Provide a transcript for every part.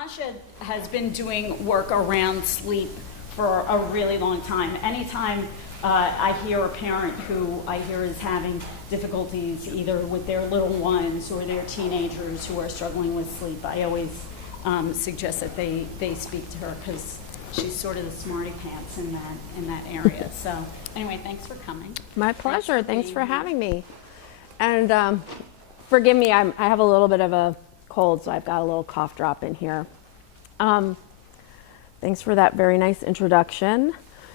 Sasha has been doing work around sleep for a really long time. Anytime I hear a parent who I hear is having difficulties either with their little ones or their teenagers who are struggling with sleep, I always suggest that they speak to her because she's sort of the smarty pants in that area. So anyway, thanks for coming. My pleasure. Thanks for having me. And forgive me, I have a little bit of a cold, so I've got a little cough drop in here. Thanks for that very nice introduction.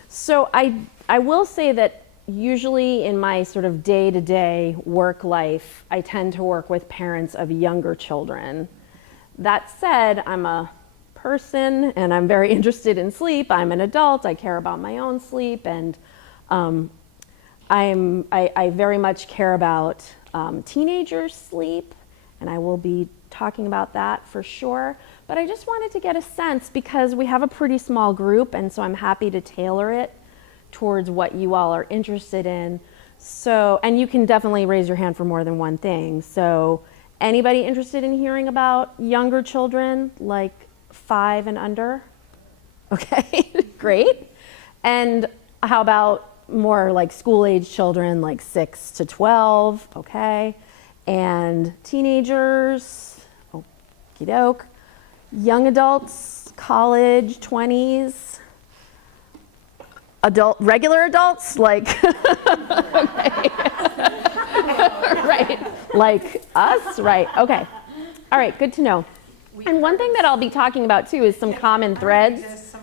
So I will say that usually in my sort of day-to-day work life, I tend to work with parents of younger children. That said, I'm a person and I'm very interested in sleep. I'm an adult. I care about my own sleep, and I very much care about teenagers' sleep, and I will be talking about that for sure. But I just wanted to get a sense because we have a pretty small group, and so I'm happy to tailor it towards what you all are interested in. So, and you can definitely raise your hand for more than one thing. So anybody interested in hearing about younger children, like 5 and under? Okay, great. And how about more like school-age children, like 6 to 12, okay? And teenagers, okie doke. Young adults, college, 20s. Regular adults, like, okay. Right, like us, right, okay. All right, good to know. And one thing that I'll be talking about too is some common threads.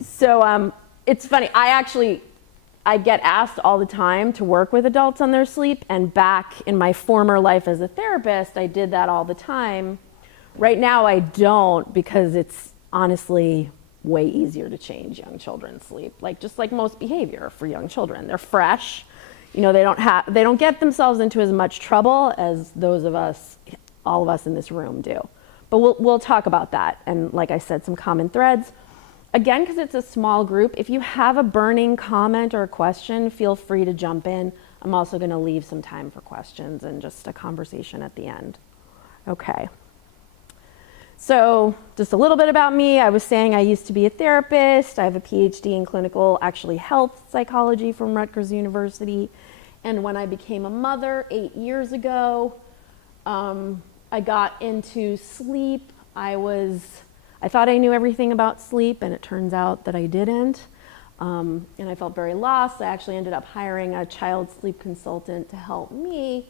So it's funny, I get asked all the time to work with adults on their sleep, and back in my former life as a therapist, I did that all the time. Right now I don't, because it's honestly way easier to change young children's sleep, just like most behavior for young children. They're fresh, they don't get themselves into as much trouble as all of us in this room do. But we'll talk about that, and like I said, some common threads. Again, because it's a small group, if you have a burning comment or a question, feel free to jump in. I'm also going to leave some time for questions and just a conversation at the end. Okay. So just a little bit about me. I was saying I used to be a therapist. I have a PhD in clinical, health psychology from Rutgers University. And when I became a mother 8 years ago, I got into sleep. I thought I knew everything about sleep, and it turns out that I didn't. And I felt very lost. I actually ended up hiring a child sleep consultant to help me,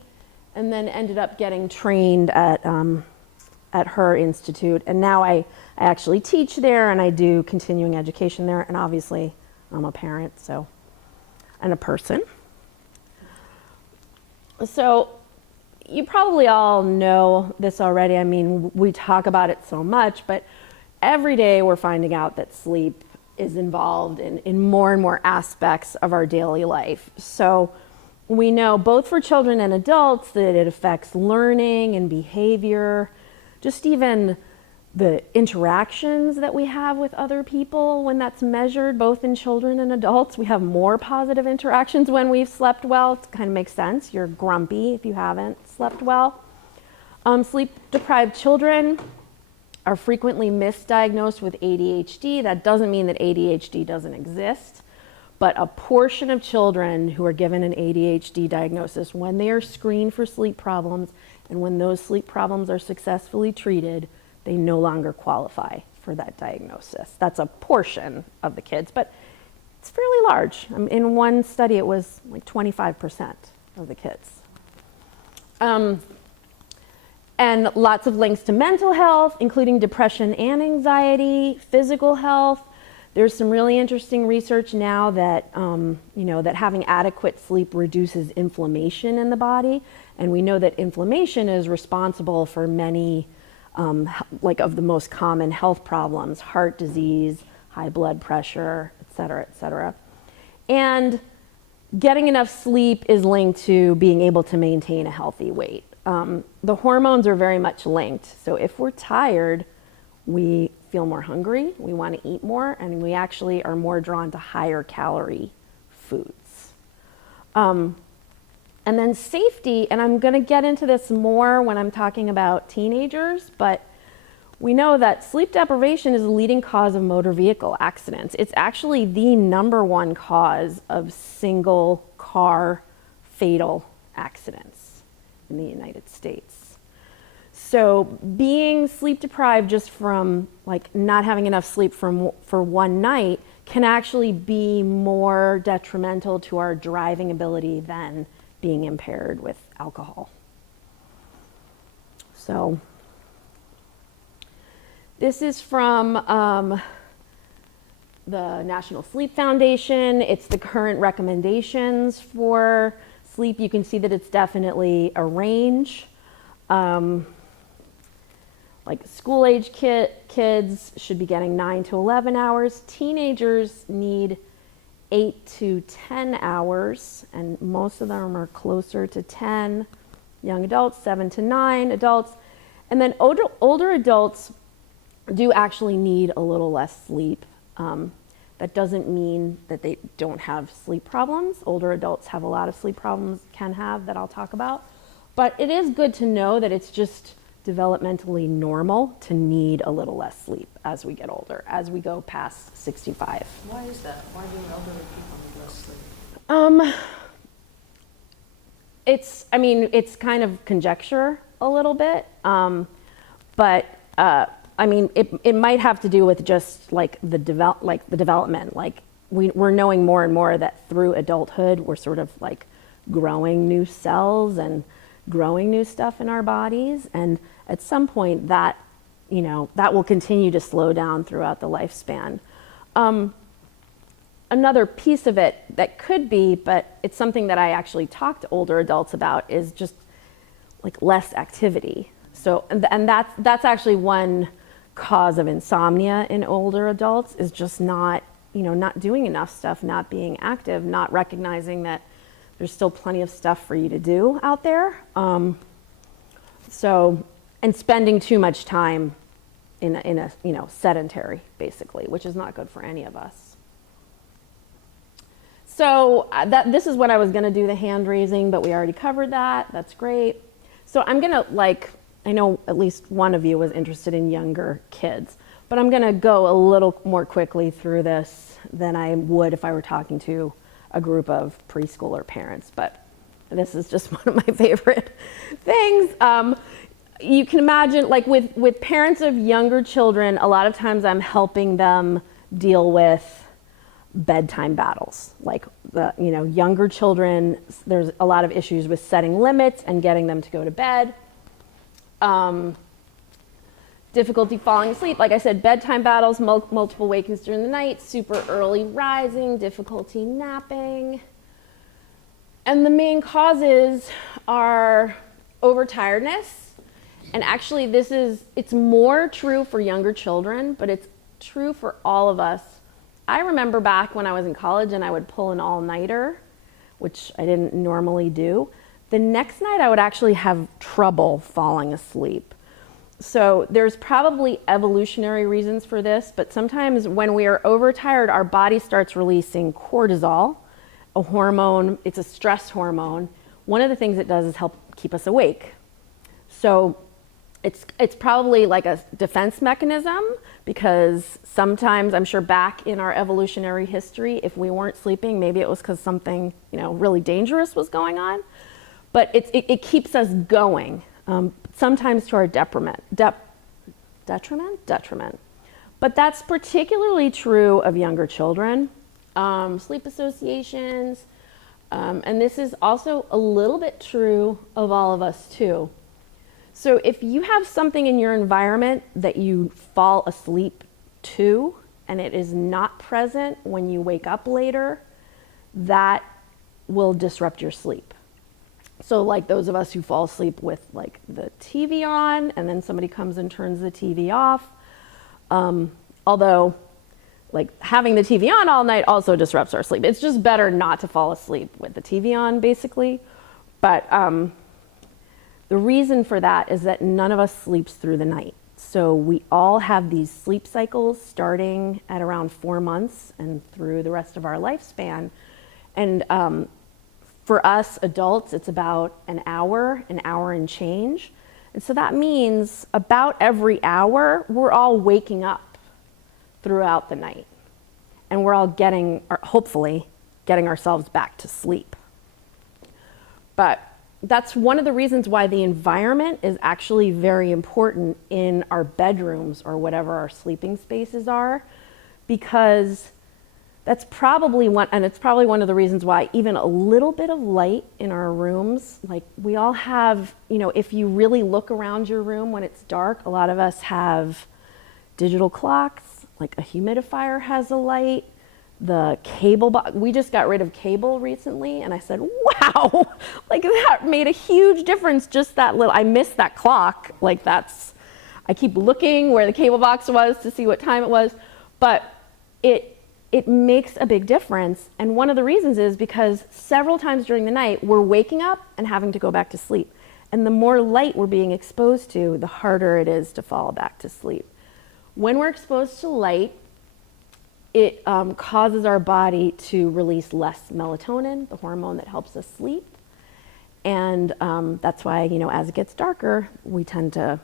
and then ended up getting trained at her institute. And now I actually teach there, and I do continuing education there. And obviously, I'm a parent, and a person. So you probably all know this already. I mean, we talk about it so much, but every day we're finding out that sleep is involved in more and more aspects of our daily life. So we know both for children and adults that it affects learning and behavior, just even the interactions that we have with other people when that's measured, both in children and adults. We have more positive interactions when we've slept well. It kind of makes sense. You're grumpy if you haven't slept well. Sleep-deprived children are frequently misdiagnosed with ADHD. That doesn't mean that ADHD doesn't exist, but a portion of children who are given an ADHD diagnosis, when they are screened for sleep problems and when those sleep problems are successfully treated, they no longer qualify for that diagnosis. That's a portion of the kids, but it's fairly large. In one study, it was like 25% of the kids. And lots of links to mental health, including depression and anxiety, physical health. There's some really interesting research now that, that having adequate sleep reduces inflammation in the body. And we know that inflammation is responsible for many of the most common health problems: heart disease, high blood pressure, et cetera, et cetera. And getting enough sleep is linked to being able to maintain a healthy weight. The hormones are very much linked. So if we're tired, we feel more hungry, we want to eat more, and we actually are more drawn to higher calorie foods. And then safety, and I'm going to get into this more when I'm talking about teenagers, but we know that sleep deprivation is a leading cause of motor vehicle accidents. It's actually the #1 cause of single car fatal accidents in the United States. So being sleep deprived just from like not having enough sleep for one night can actually be more detrimental to our driving ability than being impaired with alcohol. So this is from the National Sleep Foundation. It's the current recommendations for sleep. You can see that it's definitely a range. Like school-age kids should be getting 9 to 11 hours. Teenagers need 8 to 10 hours, and most of them are closer to 10. Young adults, 7 to 9 adults. And then older adults do actually need a little less sleep. That doesn't mean that they don't have sleep problems. Older adults have a lot of sleep problems, can have, that I'll talk about. But it is good to know that it's just developmentally normal to need a little less sleep as we get older, as we go past 65. Why is that? Why do elderly people need less sleep? It's kind of conjecture a little bit, but it might have to do with just like the development. Like we're knowing more and more that through adulthood we're sort of like growing new cells and growing new stuff in our bodies, and at some point that will continue to slow down throughout the lifespan. Another piece of it that could be, but it's something that I actually talk to older adults about, is just like less activity. So, and that's actually one cause of insomnia in older adults, is just not doing enough stuff, not being active, not recognizing that there's still plenty of stuff for you to do out there. And spending too much time in a sedentary, basically, which is not good for any of us. So this is what I was gonna do, the hand raising, but we already covered that. That's great. So I'm gonna, I know at least one of you was interested in younger kids, but I'm gonna go a little more quickly through this than I would if I were talking to a group of preschooler parents, but this is just one of my favorite things. You can imagine, like with parents of younger children, a lot of times I'm helping them deal with bedtime battles. Like younger children, there's a lot of issues with setting limits and getting them to go to bed. Difficulty falling asleep, like I said, bedtime battles, multiple wakings during the night, super early rising, difficulty napping. And the main causes are overtiredness. And actually it's more true for younger children, but it's true for all of us. I remember back when I was in college and I would pull an all-nighter, which I didn't normally do. The next night I would actually have trouble falling asleep. So there's probably evolutionary reasons for this, but sometimes when we are overtired, our body starts releasing cortisol, a hormone. It's a stress hormone. One of the things it does is help keep us awake. So it's probably like a defense mechanism, because sometimes, I'm sure back in our evolutionary history, if we weren't sleeping, maybe it was because something really dangerous was going on. But it keeps us going. Sometimes to our detriment. But that's particularly true of younger children. Sleep associations, and this is also a little bit true of all of us too. So if you have something in your environment that you fall asleep to, and it is not present when you wake up later, that will disrupt your sleep. So like those of us who fall asleep with like the TV on, and then somebody comes and turns the TV off. Although like having the TV on all night also disrupts our sleep. It's just better not to fall asleep with the TV on, basically. But the reason for that is that none of us sleeps through the night. So we all have these sleep cycles starting at around 4 months and through the rest of our lifespan. And for us adults, it's about an hour and change. And so that means about every hour, we're all waking up throughout the night. And we're all hopefully, getting ourselves back to sleep. But that's one of the reasons why the environment is actually very important in our bedrooms or whatever our sleeping spaces are, because that's probably it's probably one of the reasons why even a little bit of light in our rooms, like we all have, if you really look around your room when it's dark, a lot of us have digital clocks, like a humidifier has a light, the cable box. We just got rid of cable recently, and I said, wow, like that made a huge difference, just that little. I missed that clock. I keep looking where the cable box was to see what time it was, but it makes a big difference. And one of the reasons is because several times during the night, we're waking up and having to go back to sleep. And the more light we're being exposed to, the harder it is to fall back to sleep. When we're exposed to light, it causes our body to release less melatonin, the hormone that helps us sleep. And that's why, as it gets darker, we tend to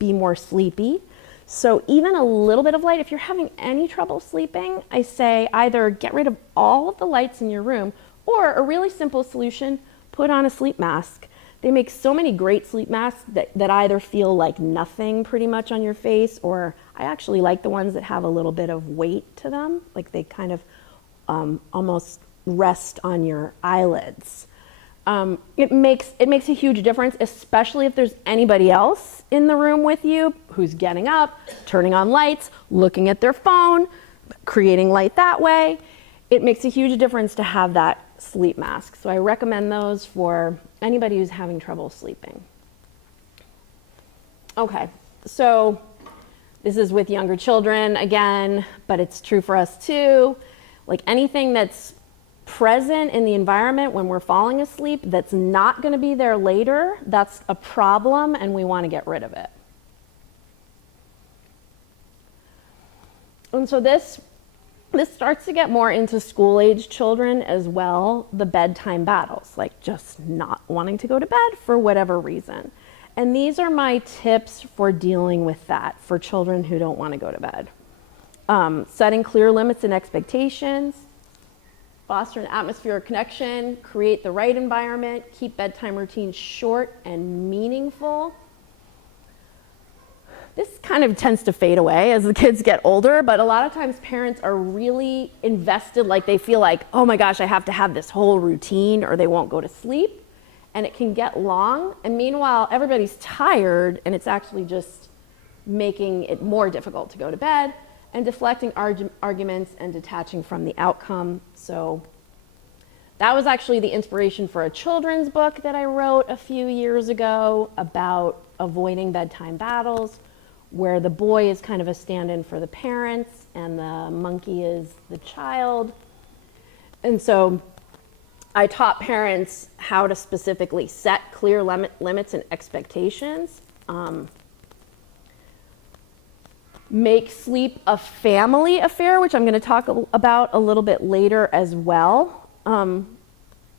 be more sleepy. So even a little bit of light, if you're having any trouble sleeping, I say either get rid of all of the lights in your room, or a really simple solution, put on a sleep mask. They make so many great sleep masks that either feel like nothing pretty much on your face, or I actually like the ones that have a little bit of weight to them, like they kind of almost rest on your eyelids. It makes a huge difference, especially if there's anybody else in the room with you who's getting up, turning on lights, looking at their phone, creating light that way. It makes a huge difference to have that sleep mask. So I recommend those for anybody who's having trouble sleeping. Okay, so this is with younger children again, but it's true for us too. Like anything that's present in the environment when we're falling asleep that's not going to be there later, that's a problem, and we want to get rid of it. And so this starts to get more into school-age children as well, the bedtime battles, like just not wanting to go to bed for whatever reason. And these are my tips for dealing with that for children who don't want to go to bed. Setting clear limits and expectations, foster an atmosphere of connection, create the right environment, keep bedtime routines short and meaningful. This kind of tends to fade away as the kids get older, but a lot of times parents are really invested, like they feel like, oh my gosh, I have to have this whole routine or they won't go to sleep, and it can get long. And meanwhile, everybody's tired, and it's actually just making it more difficult to go to bed, and deflecting arguments and detaching from the outcome. So that was actually the inspiration for a children's book that I wrote a few years ago about avoiding bedtime battles, where the boy is kind of a stand-in for the parents and the monkey is the child. And so I taught parents how to specifically set clear limits and expectations. Make sleep a family affair, which I'm going to talk about a little bit later as well.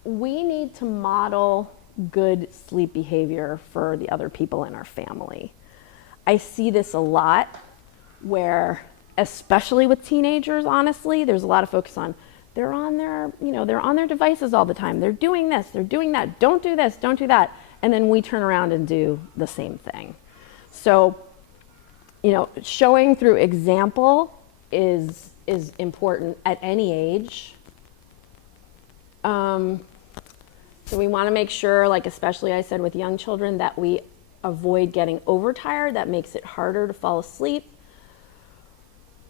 We need to model good sleep behavior for the other people in our family. I see this a lot where, especially with teenagers, honestly, there's a lot of focus on they're on their devices all the time. They're doing this, they're doing that. Don't do this, don't do that. And then we turn around and do the same thing. So, showing through example is important at any age. So we want to make sure, like especially I said with young children, that we avoid getting overtired. That makes it harder to fall asleep.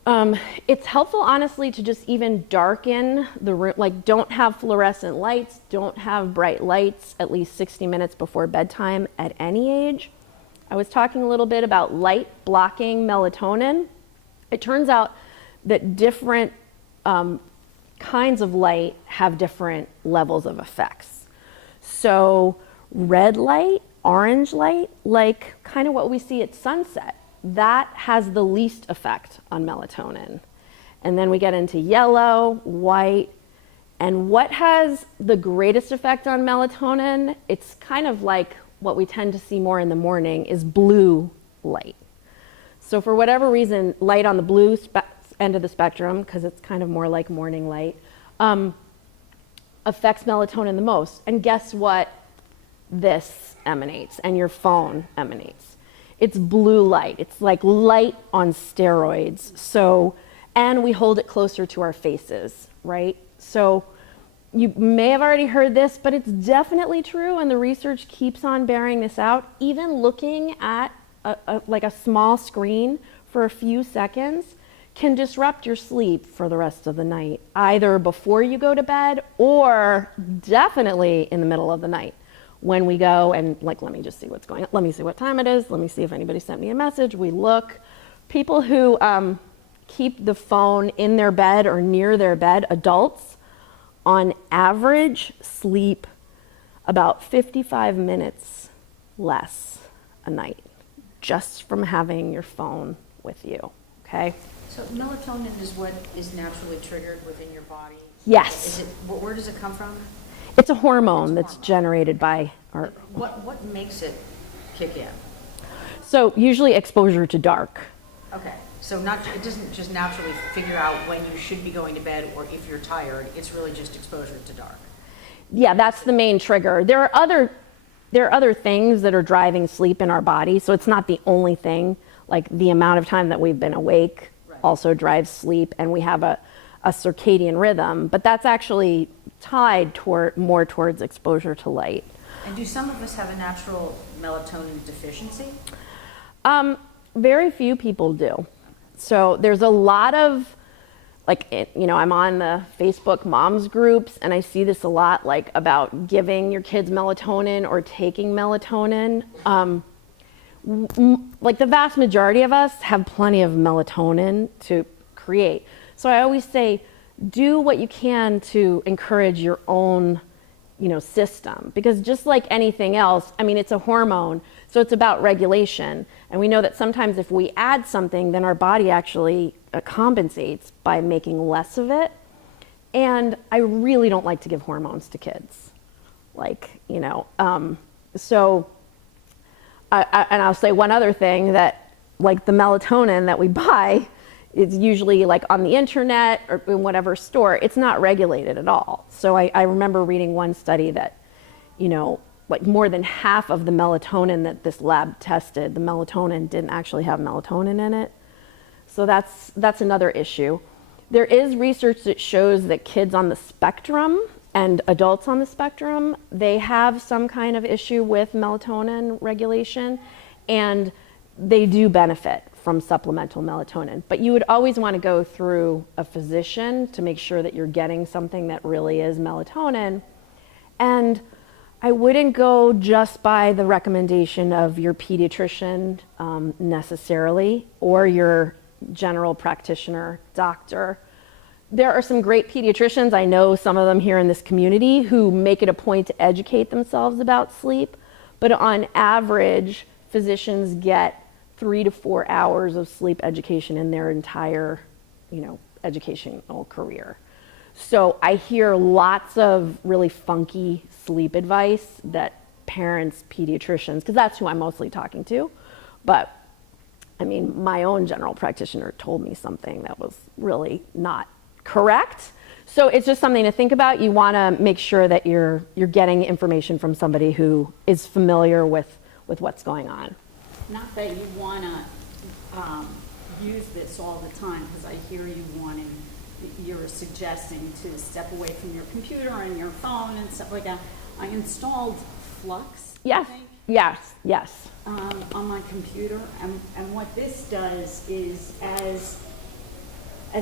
It's helpful, honestly, to just even darken the room. Like, don't have fluorescent lights, don't have bright lights at least 60 minutes before bedtime at any age. I was talking a little bit about light blocking melatonin. It turns out that different kinds of light have different levels of effects. So red light, orange light, like kind of what we see at sunset, that has the least effect on melatonin. And then we get into yellow, white, and what has the greatest effect on melatonin? It's kind of like what we tend to see more in the morning is blue light. So for whatever reason, light on the blue end of the spectrum, because it's kind of more like morning light, affects melatonin the most. And guess what this emanates, and your phone emanates? It's blue light. It's like light on steroids. So, and we hold it closer to our faces, right? So you may have already heard this, but it's definitely true, and the research keeps on bearing this out. Even looking at like a small screen for a few seconds can disrupt your sleep for the rest of the night, either before you go to bed or definitely in the middle of the night when we go and like, let me just see what's going on. Let me see what time it is. Let me see if anybody sent me a message. We look. People who keep the phone in their bed or near their bed, adults, on average sleep about 55 minutes less a night just from having your phone with you, okay? So melatonin is what is naturally triggered within your body? Yes. Where does it come from? It's a hormone that's generated by our... What makes it kick in? So usually exposure to dark. Okay, so it doesn't just naturally figure out when you should be going to bed or if you're tired, it's really just exposure to dark. Yeah, that's the main trigger. There are other things that are driving sleep in our body, so it's not the only thing. Like the amount of time that we've been awake also drives sleep, and we have a circadian rhythm, but that's actually tied more towards exposure to light. And do some of us have a natural melatonin deficiency? Very few people do. So there's a lot of, I'm on the Facebook moms groups, and I see this a lot, like about giving your kids melatonin or taking melatonin. Like the vast majority of us have plenty of melatonin to create. So I always say, do what you can to encourage your own, system, because just like anything else, it's a hormone, so it's about regulation. And we know that sometimes if we add something, then our body actually compensates by making less of it. And I really don't like to give hormones to kids. So and I'll say one other thing, that like the melatonin that we buy, it's usually like on the internet or in whatever store, it's not regulated at all. So I remember reading one study that, like more than half of the melatonin that this lab tested, the melatonin didn't actually have melatonin in it. So that's another issue. There is research that shows that kids on the spectrum and adults on the spectrum, they have some kind of issue with melatonin regulation, and they do benefit from supplemental melatonin. But you would always want to go through a physician to make sure that you're getting something that really is melatonin. And I wouldn't go just by the recommendation of your pediatrician necessarily, or your general practitioner doctor. There are some great pediatricians, I know some of them here in this community, who make it a point to educate themselves about sleep, but on average, physicians get 3 to 4 hours of sleep education in their entire, educational career. So I hear lots of really funky sleep advice that parents, pediatricians, because that's who I'm mostly talking to, but my own general practitioner told me something that was really not correct. So it's just something to think about. You want to make sure that you're getting information from somebody who is familiar with what's going on. Not that you want to use this all the time, because I hear you're suggesting to step away from your computer and your phone and stuff like that. I installed Flux. Yes, yes. On my computer, and what this does is as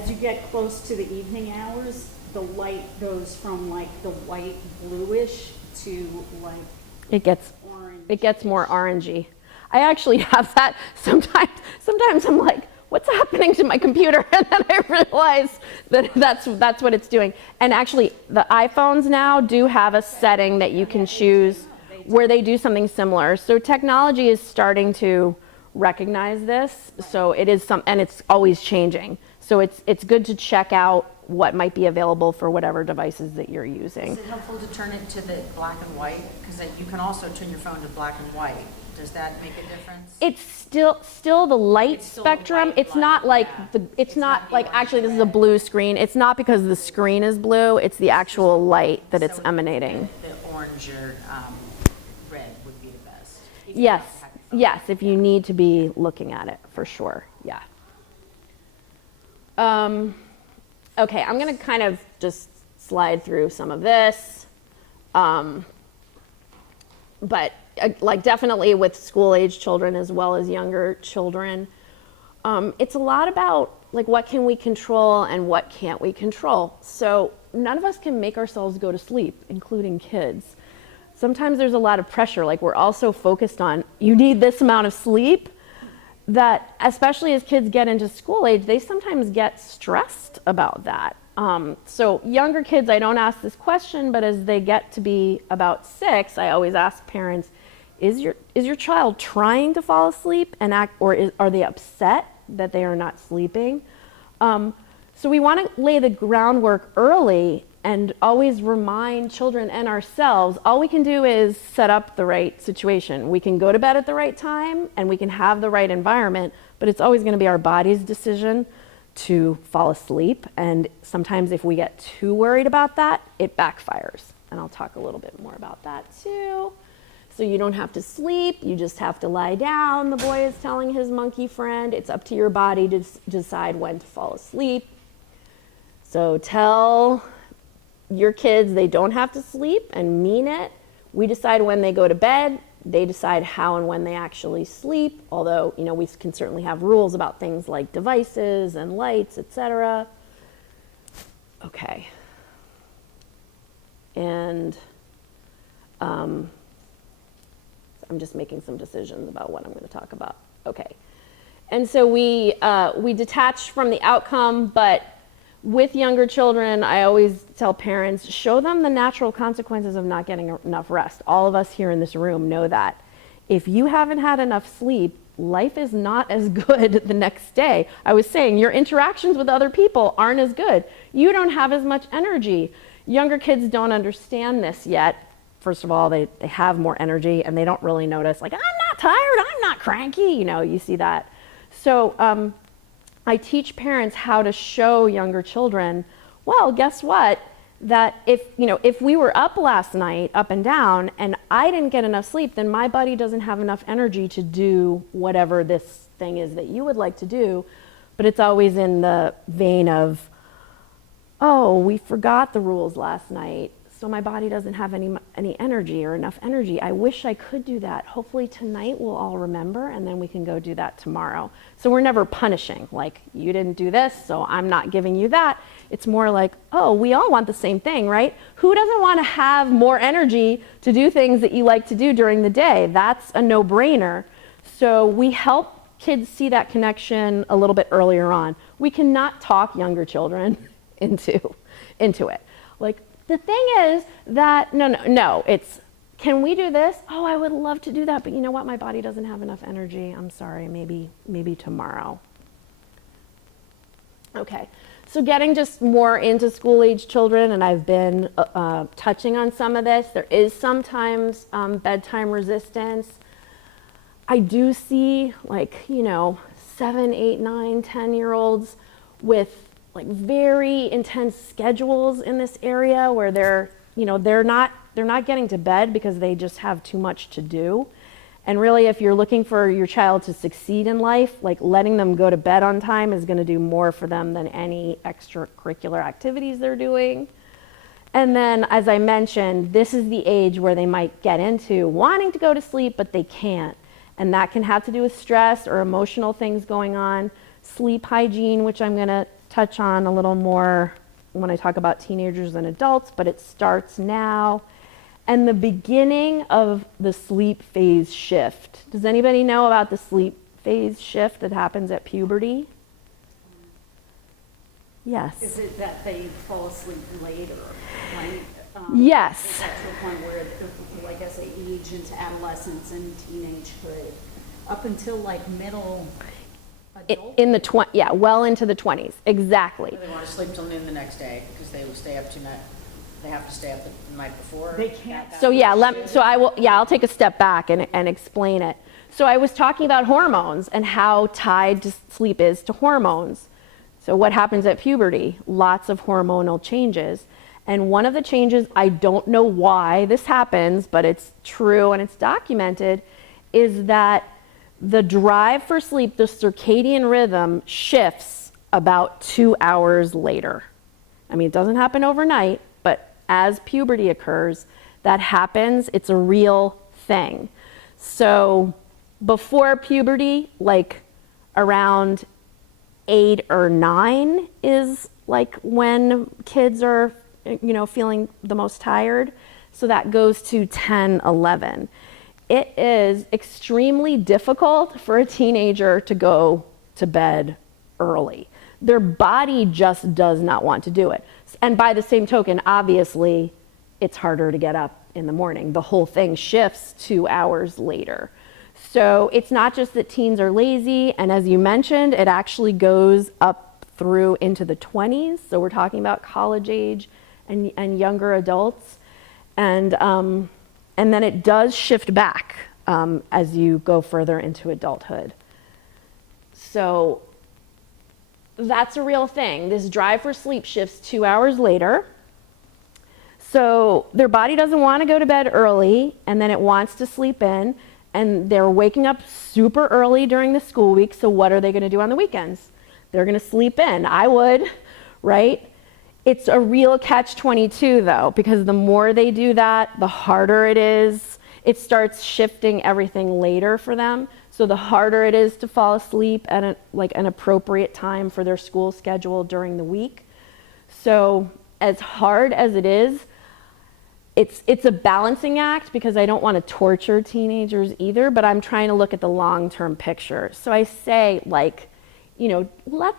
you get close to the evening hours, the light goes from like the white bluish to like it gets more orangey. I actually have that sometimes I'm like, what's happening to my computer? And then I realize that that's what it's doing. And actually the iPhones now do have a setting that you can choose where they do something similar. So technology is starting to recognize this. So it is and it's always changing. So it's good to check out what might be available for whatever devices that you're using. Is it helpful to turn it to the black and white? Because you can also turn your phone to black and white. Does that make a difference? It's still the light It's still the spectrum. white It's not light, like yeah. it's not the like orange actually this is a red. blue screen. It's not because the screen is blue. It's the actual light that it's So emanating. The orange or red would be the best. if you Yes, have to have your phone. yes, if you need to be looking at it, for sure, yeah. Okay, I'm gonna kind of just slide through some of this. But like definitely with school-age children as well as younger children, it's a lot about like what can we control and what can't we control. So none of us can make ourselves go to sleep, including kids. Sometimes there's a lot of pressure, like we're also focused on, you need this amount of sleep, that especially as kids get into school age, they sometimes get stressed about that. So younger kids, I don't ask this question, but as they get to be about 6, I always ask parents, is your child trying to fall asleep and are they upset that they are not sleeping? So we want to lay the groundwork early and always remind children and ourselves, all we can do is set up the right situation. We can go to bed at the right time and we can have the right environment, but it's always going to be our body's decision to fall asleep. And sometimes if we get too worried about that, it backfires. And I'll talk a little bit more about that too. So you don't have to sleep, you just have to lie down. The boy is telling his monkey friend, it's up to your body to decide when to fall asleep. So tell your kids they don't have to sleep and mean it. We decide when they go to bed. They decide how and when they actually sleep, although, you know, we can certainly have rules about things like devices and lights, etc. Okay. And I'm just making some decisions about what I'm going to talk about. Okay. And so we detach from the outcome, but with younger children, I always tell parents, show them the natural consequences of not getting enough rest. All of us here in this room know that. If you haven't had enough sleep, life is not as good the next day. I was saying, your interactions with other people aren't as good. You don't have as much energy. Younger kids don't understand this yet. First of all, they have more energy and they don't really notice, like, I'm not tired, I'm not cranky. You know, you see that. So, I teach parents how to show younger children, well, guess what? That if we were up last night, up and down, and I didn't get enough sleep, then my body doesn't have enough energy to do whatever this thing is that you would like to do. But it's always in the vein of, oh, we forgot the rules last night, so my body doesn't have any energy or enough energy. I wish I could do that. Hopefully tonight we'll all remember and then we can go do that tomorrow. So we're never punishing, like, you didn't do this, so I'm not giving you that. It's more like, oh, we all want the same thing, right? Who doesn't want to have more energy to do things that you like to do during the day? That's a no-brainer. So we help kids see that connection a little bit earlier on. We cannot talk younger children into it. Like, the thing is that, no, it's, can we do this? Oh, I would love to do that, but you know what? My body doesn't have enough energy. I'm sorry, maybe tomorrow. Okay, so getting just more into school-age children, and I've been touching on some of this. There is sometimes bedtime resistance. I do see, like, 7, 8, 9, 10-year-olds with like very intense schedules in this area where they're not getting to bed because they just have too much to do. And really, if you're looking for your child to succeed in life, like letting them go to bed on time is going to do more for them than any extracurricular activities they're doing. And then, as I mentioned, this is the age where they might get into wanting to go to sleep, but they can't. And that can have to do with stress or emotional things going on. Sleep hygiene, which I'm going to touch on a little more when I talk about teenagers and adults, but it starts now. And the beginning of the sleep phase shift. Does anybody know about the sleep phase shift that happens at puberty? Yes. Is it that they fall asleep later? Right? Yes. Is that to a point where, like, as they age into adolescence and teenagehood, up until like middle in the well into the 20s, exactly. They want to sleep till noon the next day because they will stay up tonight. They have to stay up the night before. They can't. So I'll take a step back and explain it. So I was talking about hormones and how tied to sleep is to hormones. So what happens at puberty? Lots of hormonal changes. And one of the changes, I don't know why this happens, but it's true and it's documented, is that the drive for sleep, the circadian rhythm, shifts about 2 hours later. I mean, it doesn't happen overnight, but as puberty occurs, that happens. It's a real thing. So before puberty, like around 8 or 9 is like when kids are, feeling the most tired. So that goes to 10, 11. It is extremely difficult for a teenager to go to bed early. Their body just does not want to do it. And by the same token, obviously, it's harder to get up in the morning. The whole thing shifts 2 hours later. So it's not just that teens are lazy, and as you mentioned, it actually goes up through into the 20s. So we're talking about college age and younger adults. And then it does shift back as you go further into adulthood. So that's a real thing. This drive for sleep shifts 2 hours later. So their body doesn't want to go to bed early, and then it wants to sleep in, and they're waking up super early during the school week. So what are they going to do on the weekends? They're going to sleep in. I would, right? It's a real catch-22 though, because the more they do that, the harder it is. It starts shifting everything later for them. So the harder it is to fall asleep at an appropriate time for their school schedule during the week. So as hard as it is, it's a balancing act, because I don't want to torture teenagers either, but I'm trying to look at the long-term picture. So I say, let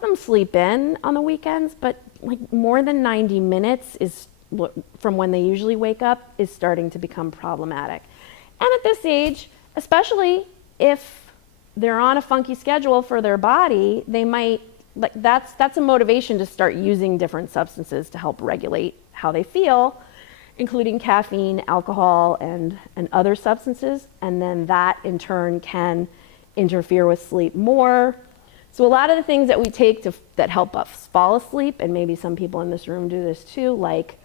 them sleep in on the weekends, but more than 90 minutes is from when they usually wake up is starting to become problematic. And at this age, especially if they're on a funky schedule for their body, they might, that's a motivation to start using different substances to help regulate how they feel, including caffeine, alcohol, and other substances. And then that in turn can interfere with sleep more. So a lot of the things that we take that help us fall asleep, and maybe some people in this room do this too, like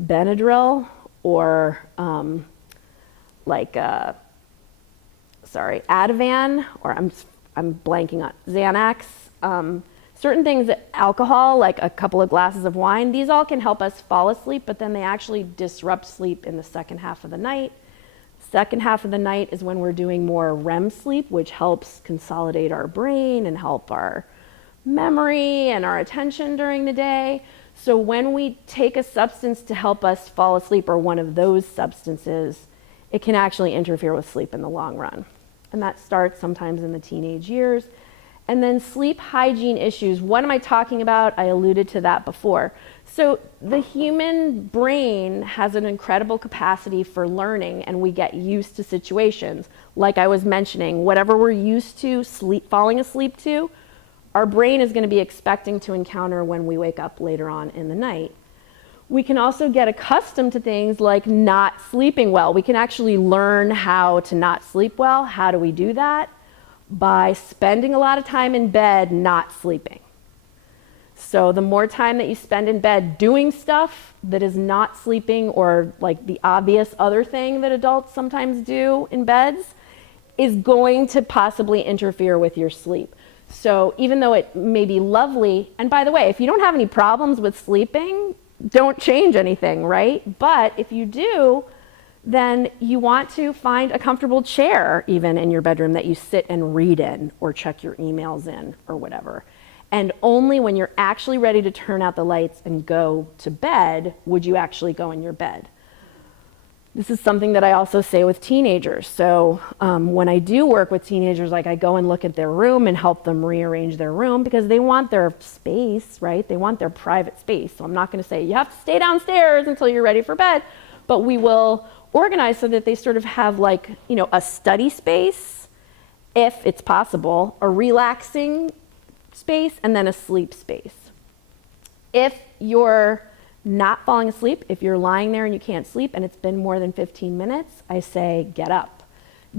Benadryl or Ativan, or I'm blanking on Xanax. Certain things, alcohol, like a couple of glasses of wine, these all can help us fall asleep, but then they actually disrupt sleep in the second half of the night. Second half of the night is when we're doing more REM sleep, which helps consolidate our brain and help our memory and our attention during the day. So when we take a substance to help us fall asleep, or one of those substances, it can actually interfere with sleep in the long run. And that starts sometimes in the teenage years. And then sleep hygiene issues. What am I talking about? I alluded to that before. So the human brain has an incredible capacity for learning, and we get used to situations. Like I was mentioning, whatever we're used to falling asleep to, our brain is going to be expecting to encounter when we wake up later on in the night. We can also get accustomed to things like not sleeping well. We can actually learn how to not sleep well. How do we do that? By spending a lot of time in bed not sleeping. So the more time that you spend in bed doing stuff that is not sleeping, or like the obvious other thing that adults sometimes do in beds, is going to possibly interfere with your sleep. So even though it may be lovely, and by the way, if you don't have any problems with sleeping, don't change anything, right? But if you do, then you want to find a comfortable chair even in your bedroom that you sit and read in, or check your emails in, or whatever. And only when you're actually ready to turn out the lights and go to bed would you actually go in your bed. This is something that I also say with teenagers. So when I do work with teenagers, I go and look at their room and help them rearrange their room, because they want their space, right? They want their private space. So I'm not going to say, you have to stay downstairs until you're ready for bed, but we will organize so that they sort of have a study space, if it's possible, a relaxing space and then a sleep space. If you're not falling asleep, if you're lying there and you can't sleep and it's been more than 15 minutes, I say get up,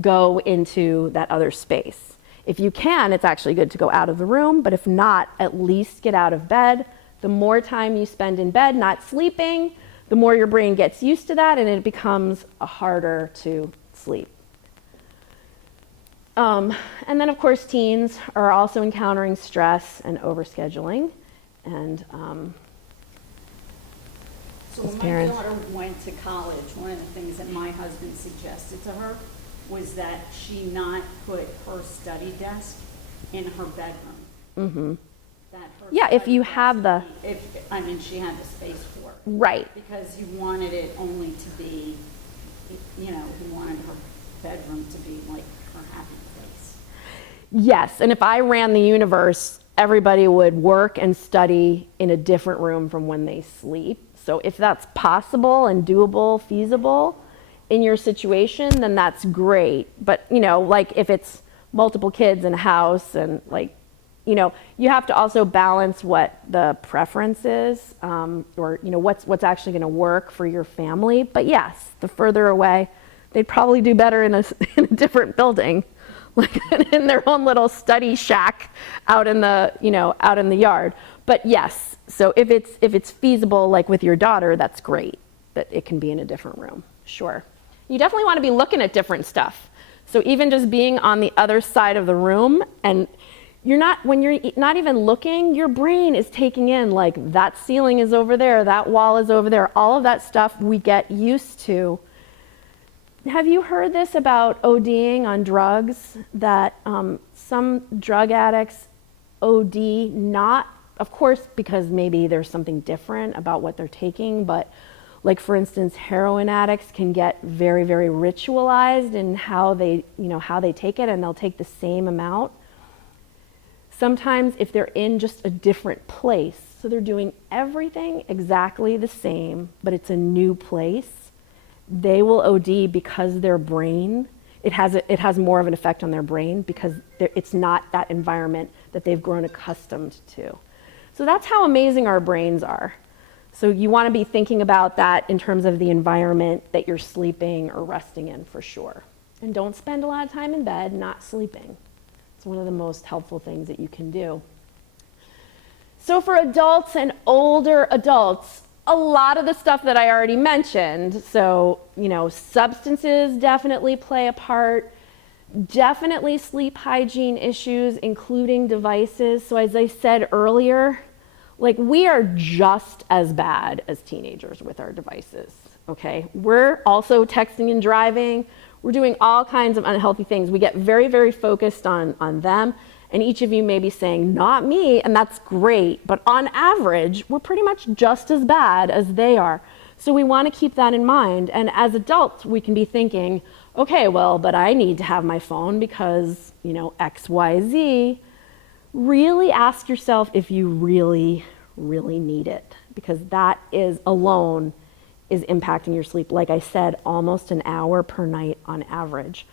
go into that other space. If you can, it's actually good to go out of the room, but if not, at least get out of bed. The more time you spend in bed not sleeping, the more your brain gets used to that and it becomes harder to sleep. And then of course teens are also encountering stress and overscheduling. And So as when parents. my daughter went to college, one of the things that my husband suggested to her was that she not put her study desk in her bedroom. Mm-hmm. That her Yeah, if study you desk have the- be- she had the space for it. Right. Because you wanted it only to be, you wanted her bedroom to be like her happy place. Yes, and if I ran the universe, everybody would work and study in a different room from when they sleep. So if that's possible and doable, feasible in your situation, then that's great. But, like if it's multiple kids in a house and you have to also balance what the preference is, or what's actually going to work for your family. But yes, the further away, they'd probably do better in a different building, like in their own little study shack out in the yard. But yes, so if it's feasible, like with your daughter, that's great that it can be in a different room. Sure, you definitely want to be looking at different stuff. So even just being on the other side of the room and when you're not even looking, your brain is taking in like that ceiling is over there, that wall is over there, all of that stuff we get used to. Have you heard this about ODing on drugs? That some drug addicts OD, not, of course, because maybe there's something different about what they're taking, but like for instance, heroin addicts can get very, very ritualized in how they take it, and they'll take the same amount. Sometimes if they're in just a different place, so they're doing everything exactly the same, but it's a new place, they will OD because their brain, it has more of an effect on their brain because it's not that environment that they've grown accustomed to. So that's how amazing our brains are. So you want to be thinking about that in terms of the environment that you're sleeping or resting in for sure. And don't spend a lot of time in bed not sleeping. It's one of the most helpful things that you can do. So for adults and older adults, a lot of the stuff that I already mentioned, so, substances definitely play a part, definitely sleep hygiene issues, including devices. So as I said earlier, we are just as bad as teenagers with our devices, okay? We're also texting and driving. We're doing all kinds of unhealthy things. We get very, very focused on them. And each of you may be saying, not me, and that's great. But on average, we're pretty much just as bad as they are. So we want to keep that in mind. And as adults, we can be thinking, okay, well, but I need to have my phone because, X, Y, Z. Really ask yourself if you really, really need it, because that is alone is impacting your sleep. Like I said, almost an hour per night on average.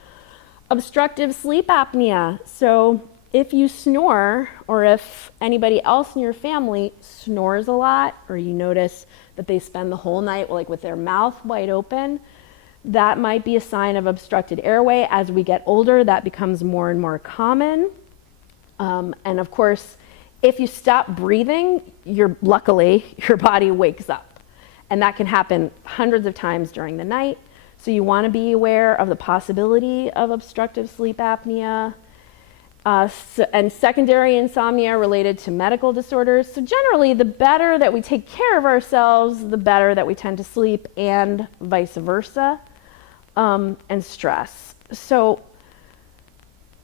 Obstructive sleep apnea. So if you snore, or if anybody else in your family snores a lot, or you notice that they spend the whole night with their mouth wide open, that might be a sign of obstructed airway. As we get older, that becomes more and more common. And of course, if you stop breathing, luckily, your body wakes up. And that can happen hundreds of times during the night. So you want to be aware of the possibility of obstructive sleep apnea. And secondary insomnia related to medical disorders. So generally, the better that we take care of ourselves, the better that we tend to sleep, and vice versa, and stress. So,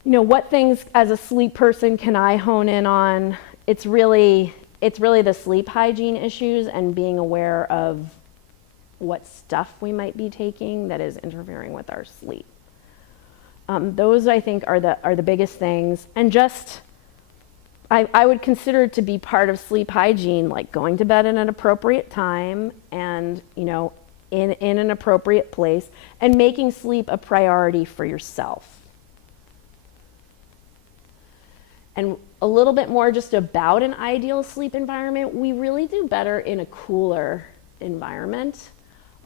what things as a sleep person can I hone in on? It's really the sleep hygiene issues and being aware of what stuff we might be taking that is interfering with our sleep. Those I think are the biggest things, and just I would consider it to be part of sleep hygiene, like going to bed at an appropriate time and in an appropriate place, and making sleep a priority for yourself. And a little bit more just about an ideal sleep environment, we really do better in a cooler environment.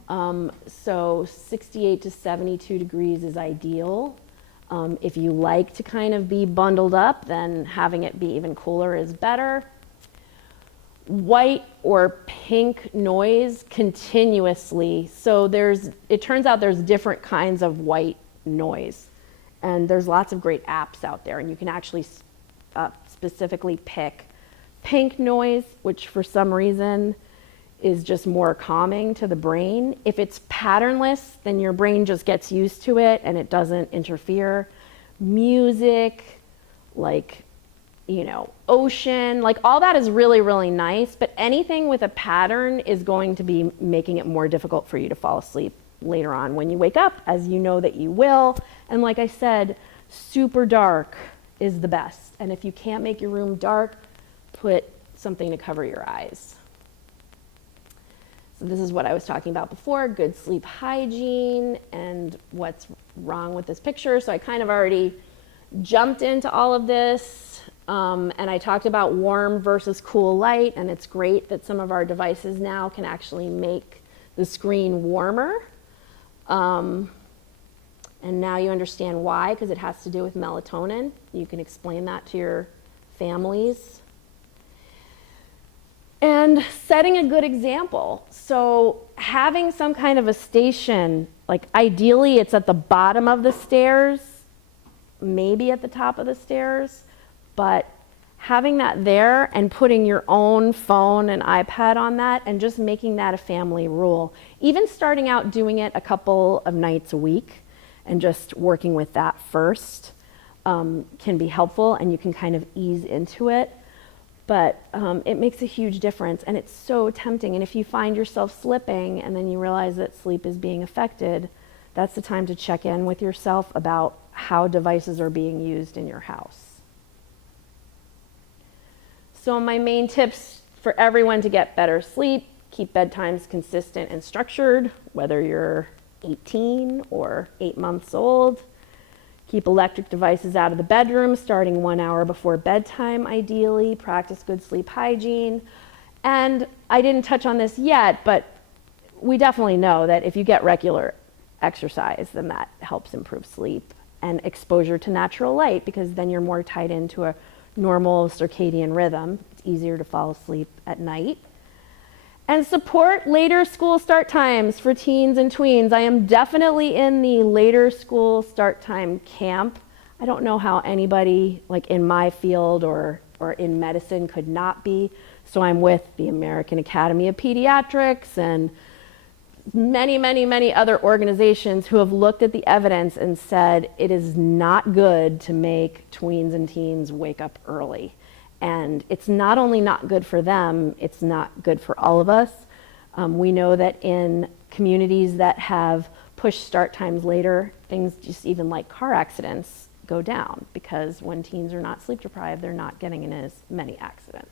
So 68 to 72 degrees is ideal. If you like to kind of be bundled up, then having it be even cooler is better. White or pink noise continuously. So it turns out there's different kinds of white noise. And there's lots of great apps out there, and you can actually specifically pick pink noise, which for some reason is just more calming to the brain. If it's patternless, then your brain just gets used to it and it doesn't interfere. Music, like, ocean, like all that is really, really nice, but anything with a pattern is going to be making it more difficult for you to fall asleep later on when you wake up, as you know that you will. And like I said, super dark is the best. And if you can't make your room dark, put something to cover your eyes. So this is what I was talking about before, good sleep hygiene and what's wrong with this picture. So I kind of already jumped into all of this, and I talked about warm versus cool light, and it's great that some of our devices now can actually make the screen warmer. And now you understand why, because it has to do with melatonin. You can explain that to your families. And setting a good example. So having some kind of a station, like ideally it's at the bottom of the stairs, maybe at the top of the stairs, but having that there and putting your own phone and iPad on that and just making that a family rule. Even starting out doing it a couple of nights a week and just working with that first can be helpful, and you can kind of ease into it. But it makes a huge difference, and it's so tempting. And if you find yourself slipping and then you realize that sleep is being affected, that's the time to check in with yourself about how devices are being used in your house. So my main tips for everyone to get better sleep: keep bedtimes consistent and structured, whether you're 18 or 8 months old. Keep electric devices out of the bedroom, starting 1 hour before bedtime, ideally. Practice good sleep hygiene. And I didn't touch on this yet, but we definitely know that if you get regular exercise, then that helps improve sleep. And exposure to natural light, because then you're more tied into a normal circadian rhythm. It's easier to fall asleep at night. And support later school start times for teens and tweens. I am definitely in the later school start time camp. I don't know how anybody like in my field or in medicine could not be. So I'm with the American Academy of Pediatrics and many, many, many other organizations who have looked at the evidence and said it is not good to make tweens and teens wake up early. And it's not only not good for them, it's not good for all of us. We know that in communities that have pushed start times later, things just even like car accidents go down, because when teens are not sleep deprived, they're not getting in as many accidents.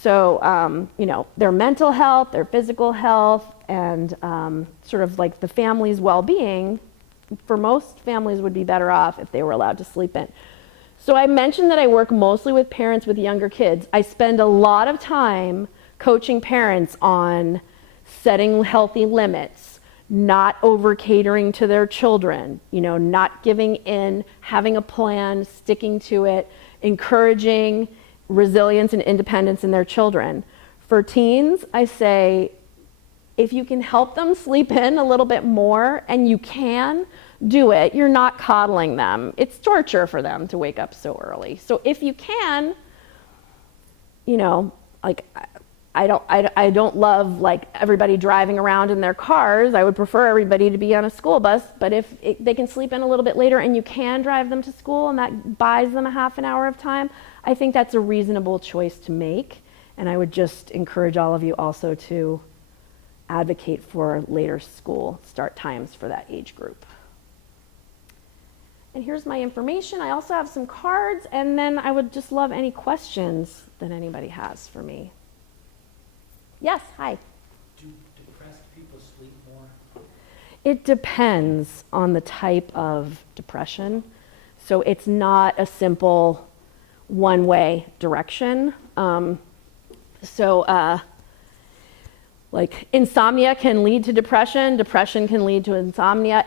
So, their mental health, their physical health, and sort of like the family's well-being, for most families would be better off if they were allowed to sleep in. So I mentioned that I work mostly with parents with younger kids. I spend a lot of time coaching parents on setting healthy limits, not over catering to their children, not giving in, having a plan, sticking to it, encouraging resilience and independence in their children. For teens, I say, if you can help them sleep in a little bit more, and you can, do it. You're not coddling them. It's torture for them to wake up so early. So if you can, I don't love like everybody driving around in their cars. I would prefer everybody to be on a school bus, but if they can sleep in a little bit later and you can drive them to school and that buys them a half an hour of time, I think that's a reasonable choice to make. And I would just encourage all of you also to advocate for later school start times for that age group. And here's my information. I also have some cards, and then I would just love any questions that anybody has for me. Yes, hi. Do depressed people sleep more? It depends on the type of depression. So it's not a simple one-way direction. Like insomnia can lead to depression. Depression can lead to insomnia.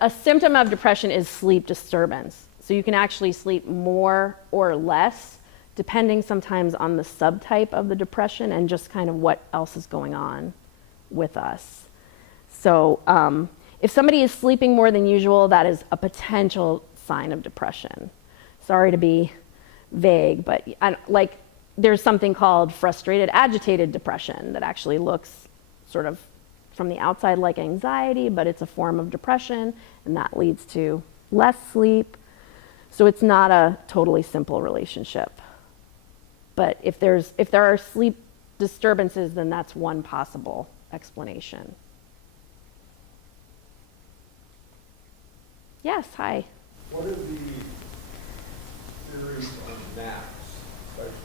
A symptom of depression is sleep disturbance. So you can actually sleep more or less, depending sometimes on the subtype of the depression and just kind of what else is going on with us. So if somebody is sleeping more than usual, that is a potential sign of depression. Sorry to be vague, but there's something called frustrated, agitated depression that actually looks sort of from the outside like anxiety, but it's a form of depression, and that leads to less sleep. So it's not a totally simple relationship. But if there are sleep disturbances, then that's one possible explanation. Yes, hi. What are the theories on naps, especially?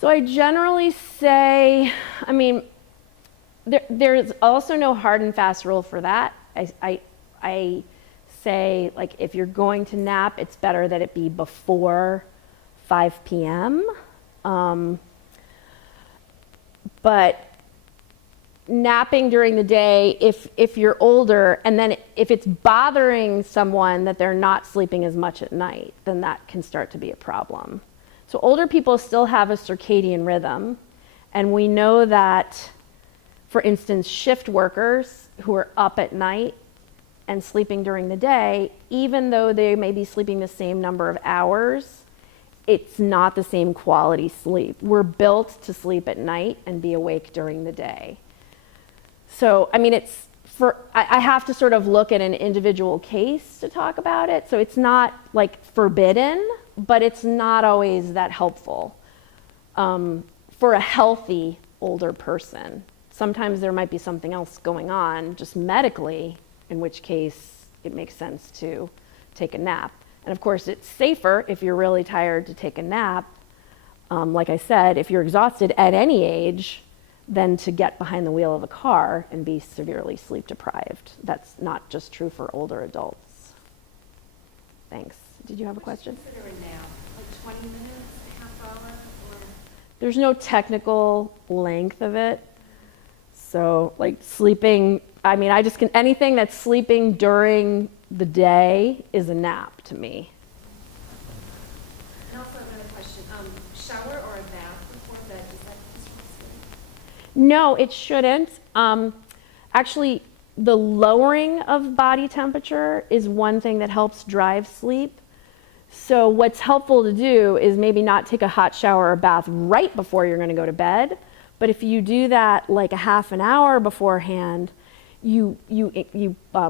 So I generally say, I mean, there's also no hard and fast rule for that. I say, like, if you're going to nap, it's better that it be before 5 p.m. But napping during the day, if you're older, and then if it's bothering someone that they're not sleeping as much at night, then that can start to be a problem. So older people still have a circadian rhythm, and we know that, for instance, shift workers who are up at night and sleeping during the day, even though they may be sleeping the same number of hours, it's not the same quality sleep. We're built to sleep at night and be awake during the day. So, I mean, I have to sort of look at an individual case to talk about it. So it's not like forbidden, but it's not always that helpful for a healthy older person. Sometimes there might be something else going on just medically, in which case it makes sense to take a nap. And of course, it's safer if you're really tired to take a nap. Like I said, if you're exhausted at any age, than to get behind the wheel of a car and be severely sleep deprived. That's not just true for older adults. Thanks. Did you have a question? Consider a nap, like 20 minutes, a half hour, or? There's no technical length of it. So like sleeping, I mean, anything that's sleeping during the day is a nap to me. And also another question, shower or a bath before bed, does that disrupt sleep? No, it shouldn't. Actually, the lowering of body temperature is one thing that helps drive sleep. So what's helpful to do is maybe not take a hot shower or bath right before you're going to go to bed, but if you do that like a half an hour beforehand, you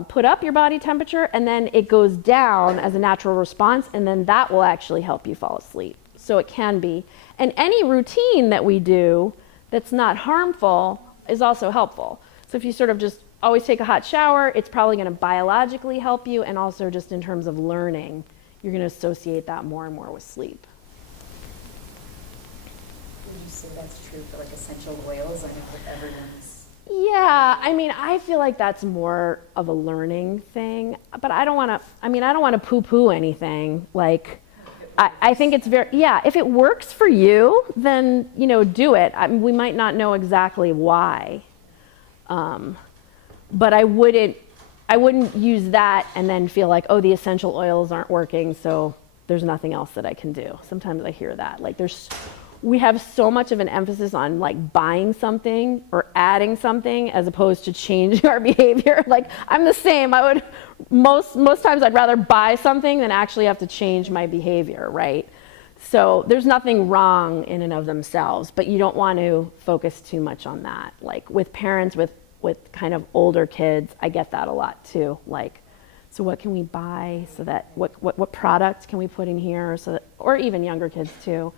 put up your body temperature and then it goes down as a natural response, and then that will actually help you fall asleep. So it can be. And any routine that we do that's not harmful is also helpful. So if you sort of just always take a hot shower, it's probably going to biologically help you, and also just in terms of learning, you're going to associate that more and more with sleep. Would you say that's true for like essential oils? I know that everyone's... Yeah, I mean, I feel like that's more of a learning thing, but I don't want to poo-poo anything. Like, I think it's if it works for you, then, do it. We might not know exactly why, but I wouldn't use that and then feel like, oh, the essential oils aren't working, so there's nothing else that I can do. Sometimes I hear that. Like, we have so much of an emphasis on like buying something or adding something as opposed to changing our behavior. Like, I'm the same. Most times I'd rather buy something than actually have to change my behavior, right? So there's nothing wrong in and of themselves, but you don't want to focus too much on that. Like with parents with kind of older kids, I get that a lot too. Like, so what can we buy so that, what products can we put in here so that, or even younger kids too.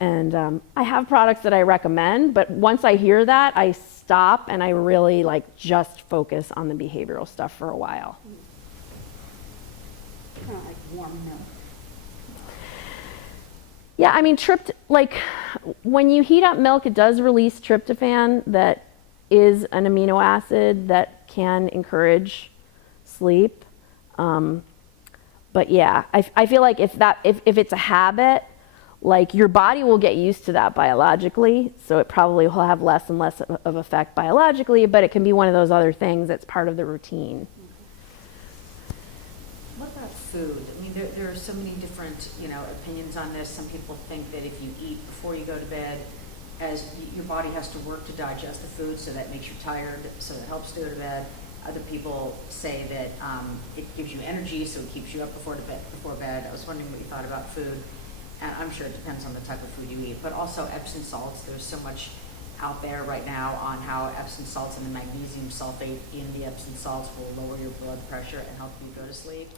And I have products that I recommend, but once I hear that, I stop and I really like just focus on the behavioral stuff for a while. Kind of like warm milk. Yeah, I mean, when you heat up milk, it does release tryptophan, that is an amino acid that can encourage sleep. But yeah, I feel like if it's a habit, like your body will get used to that biologically, so it probably will have less and less of effect biologically, but it can be one of those other things that's part of the routine. What about food? I mean, there are so many different, opinions on this. Some people think that if you eat before you go to bed, as your body has to work to digest the food, so that makes you tired, so it helps to go to bed. Other people say that it gives you energy, so it keeps you up before bed. I was wondering what you thought about food. And I'm sure it depends on the type of food you eat, but also Epsom salts. There's so much out there right now on how Epsom salts and the magnesium sulfate in the Epsom salts will lower your blood pressure and help you go to sleep.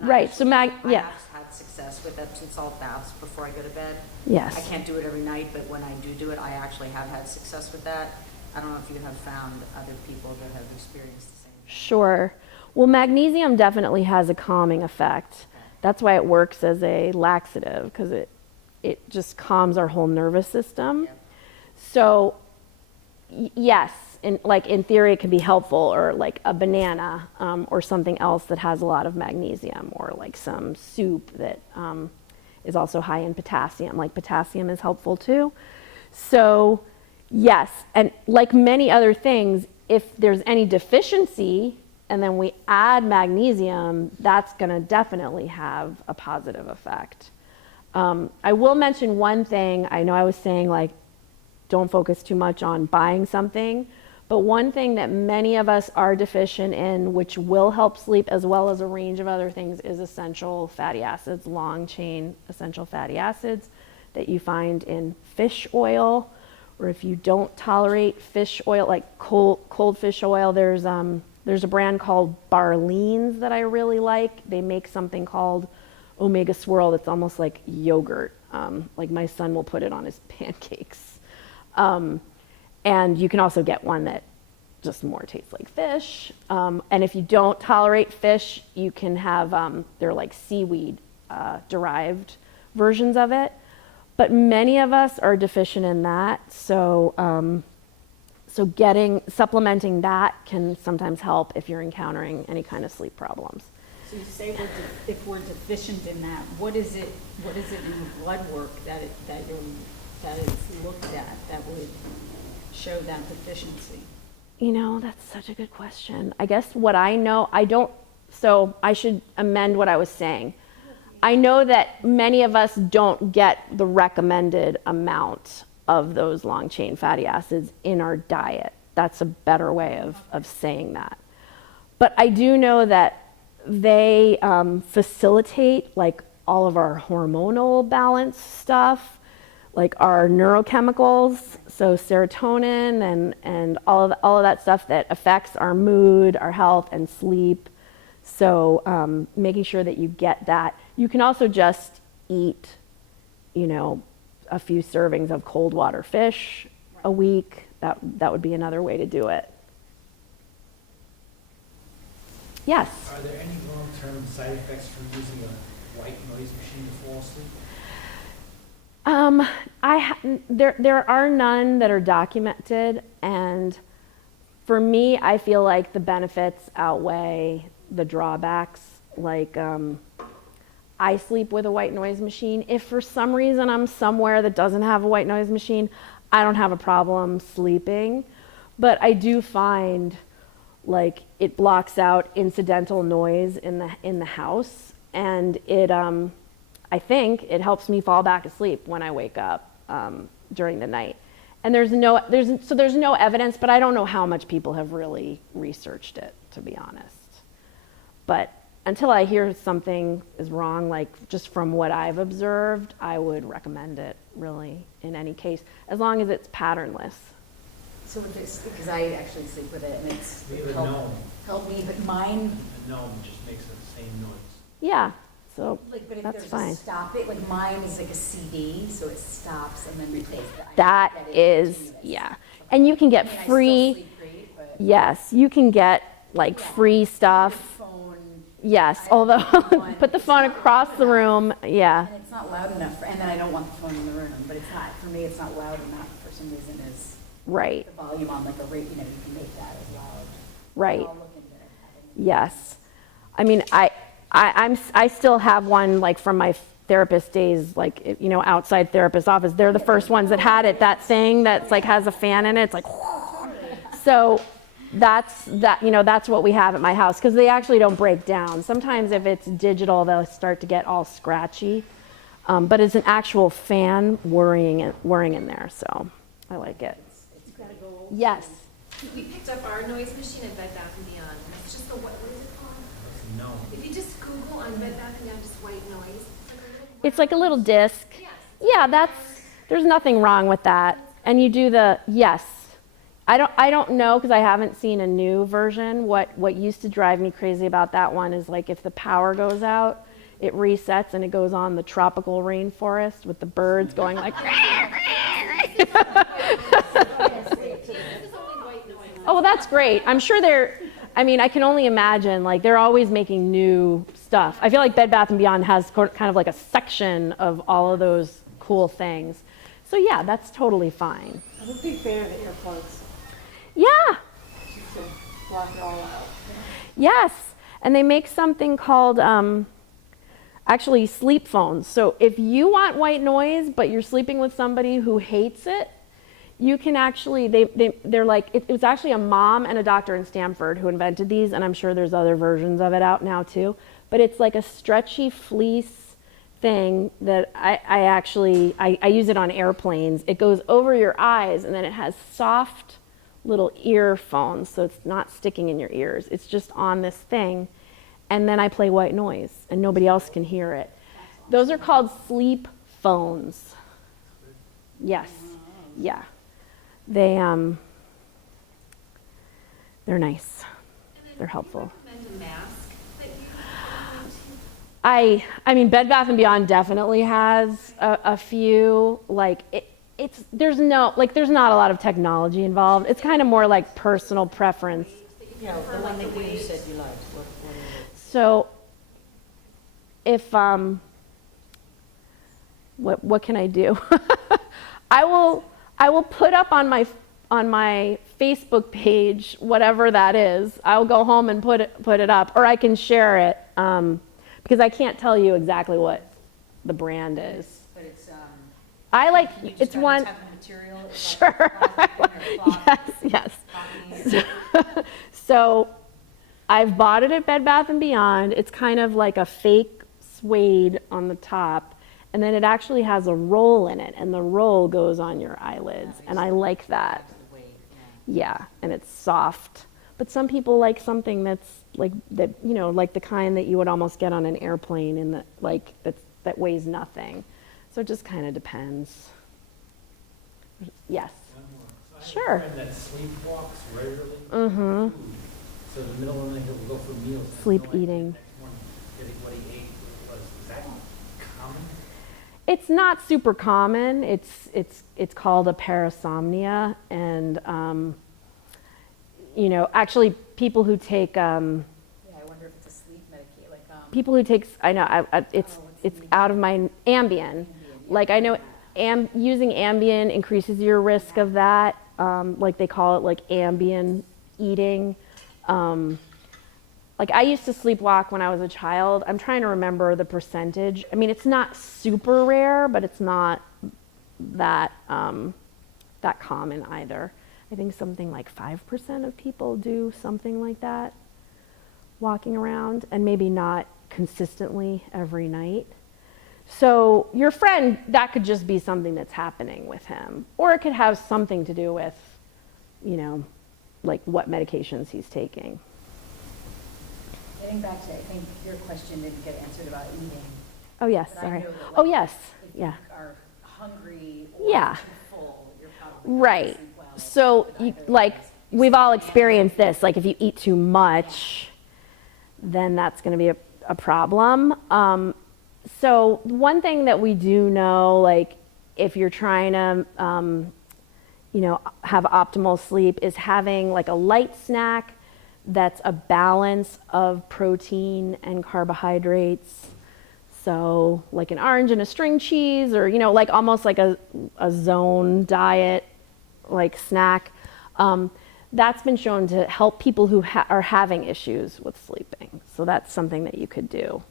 And Right, I yeah. have had success with Epsom salt baths before I go to bed. Yes. I can't do it every night, but when I do it, I actually have had success with that. I don't know if you have found other people that have experienced the same. Sure. Well, magnesium definitely has a calming effect. That's why it works as a laxative, because it just calms our whole nervous system. Yep. So yes, in theory it can be helpful, or like a banana or something else that has a lot of magnesium, or like some soup that is also high in potassium. Like potassium is helpful too. So yes, and like many other things, if there's any deficiency and then we add magnesium, that's going to definitely have a positive effect. I will mention one thing. I know I was saying, like, don't focus too much on buying something, but one thing that many of us are deficient in, which will help sleep as well as a range of other things, is essential fatty acids, long chain essential fatty acids that you find in fish oil. Or if you don't tolerate fish oil, like cold fish oil, there's a brand called Barleans that I really like. They make something called Omega Swirl that's almost like yogurt. Like my son will put it on his pancakes. And you can also get one that just more tastes like fish. And if you don't tolerate fish, you can have, they're like seaweed derived versions of it. But many of us are deficient in that, so supplementing that can sometimes help if you're encountering any kind of sleep problems. So you say if we're deficient in that, what is it in the blood work that is looked at that would show that deficiency? That's such a good question. I guess what I know, so I should amend what I was saying. I know that many of us don't get the recommended amount of those long chain fatty acids in our diet. That's a better way of saying that. But I do know that they facilitate like all of our hormonal balance stuff, like our neurochemicals, so serotonin and all of that stuff that affects our mood, our health, and sleep. So making sure that you get that. You can also just eat, a few servings of cold water fish a week. That would be another way to do it. Yes? Are there any long-term side effects from using a white noise machine to fall asleep? There are none that are documented, and for me, I feel like the benefits outweigh the drawbacks. Like, I sleep with a white noise machine. If for some reason I'm somewhere that doesn't have a white noise machine, I don't have a problem sleeping. But I do find like it blocks out incidental noise in the house, and I think it helps me fall back asleep when I wake up during the night. And there's no evidence, but I don't know how much people have really researched it, to be honest. But until I hear something is wrong, like just from what I've observed, I would recommend it really in any case, as long as it's patternless. So with this, because I actually sleep with it and it's We have a gnome. helped me, but mine, A gnome just makes the same noise. Yeah, so like, but if that's there's fine. a stop it, like mine is like a CD, so it stops and then replays it. That is, yeah. And you can get I mean, I free, still sleep great, but yes, you can get like free stuff. phone, Yes, I although have one. put the phone across the room, yeah. and it's not loud enough, and then I don't want the phone in the room, but it's not, for me, it's not loud enough for some reason is Right, the volume on like a rate, you can make that as loud. right. I'll look into having- Yes. I mean, I still have one like from my therapist days, like, you know, outside therapist office. They're the first ones that had it, that thing that's like has a fan in it. It's like, so that's what we have at my house, because they actually don't break down. Sometimes if it's digital, they'll start to get all scratchy. But it's an actual fan whirring in there, so I like it. Yes. We picked up our noise machine at Bed Bath & Beyond. It's just the, what is it called? No. If you just Google on Bed Bath & Beyond, just white noise. It's like a little disc. Yes. Yeah, there's nothing wrong with that. And you do the, yes. I don't know, because I haven't seen a new version. What used to drive me crazy about that one is like if the power goes out, it resets and it goes on the tropical rainforest with the birds going like. Oh, well, that's great. I'm sure I can only imagine, like, they're always making new stuff. I feel like Bed Bath & Beyond has kind of like a section of all of those cool things. So yeah, that's totally fine. I'm a big fan of the earplugs. Yeah, Just to block it all out. yes. And they make something called, actually sleep phones. So if you want white noise, but you're sleeping with somebody who hates it, you can actually, they're like, it was actually a mom and a doctor in Stanford who invented these, and I'm sure there's other versions of it out now too. But it's like a stretchy fleece thing that I use it on airplanes. It goes over your eyes, and then it has soft little earphones, so it's not sticking in your ears. It's just on this thing, and then I play white noise, and nobody else can hear it. Those are called sleep phones. Yes, yeah. They're nice. They're helpful. Recommend a mask that you I mean, Bed Bath & Beyond definitely has a few, like, there's not a lot of technology involved. It's kind of more like personal preference. Yeah, the one that you said you liked, what is it? So, if, what can I do? I will put up on my Facebook page whatever that is. I'll go home and put it up, or I can share it, because I can't tell you exactly what the brand is. But it's, I like, you just it's got one, a type of material, it's sure. like plastic or cloth, Yes. cotton. So I've bought it at Bed Bath & Beyond. It's kind of like a fake suede on the top, and then it actually has a roll in it, and the roll goes on your eyelids, and I like that. The weight, Yeah, and it's soft. But some people like something that's like that, you know, like the kind that you would almost get on an airplane, and that weighs nothing. So it just kind of depends. Yes. One more. So I have Sure. a friend that sleepwalks regularly. Mm-hmm. So in the middle of the night, he'll go for meals. Has Sleep no idea eating. next morning getting what he ate was. Is that common? It's not super common. It's called a parasomnia, and you know, actually, people who take Yeah, I wonder if it's a sleep medication, like, people who take, I know, it's out of my Ambien. Like, I know using Ambien increases your risk of that. Like, they call it like Ambien eating. Like, I used to sleepwalk when I was a child. I'm trying to remember the percentage. I mean, it's not super rare, but it's not that that common either. I think something like 5% of people do something like that, walking around, and maybe not consistently every night. So your friend, that could just be something that's happening with him, or it could have something to do with, you know, like what medications he's taking. getting back to, I think your question didn't get answered about eating. Oh yes, But I sorry. know that, Oh like, yes, If yeah. you are hungry or Yeah. too full, you're probably not Right. gonna sleep well. So, with you, either of like, those. we've all experienced this. Like, if you eat too much, then that's going to be a problem. So, one thing that we do know, like, if you're trying to, you know, have optimal sleep, is having like a light snack that's a balance of protein and carbohydrates. So, like an orange and a string cheese, or, you know, like almost like a zone diet, like snack. that's been shown to help people who are having issues with sleeping. So that's something that you could do.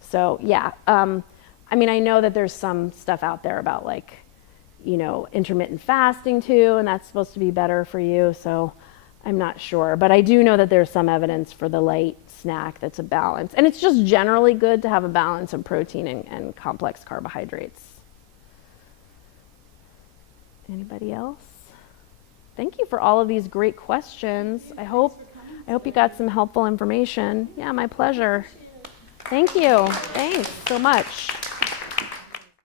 So yeah, I mean, I know that there's some stuff out there about like, you know, intermittent fasting too, and that's supposed to be better for you. So I'm not sure, but I do know that there's some evidence for the light snack that's a balance. And it's just generally good to have a balance of protein and complex carbohydrates. Anybody else? Thank you for all of these great questions. I hope you got some helpful information. Yeah, my pleasure. Thank you. Thanks so much.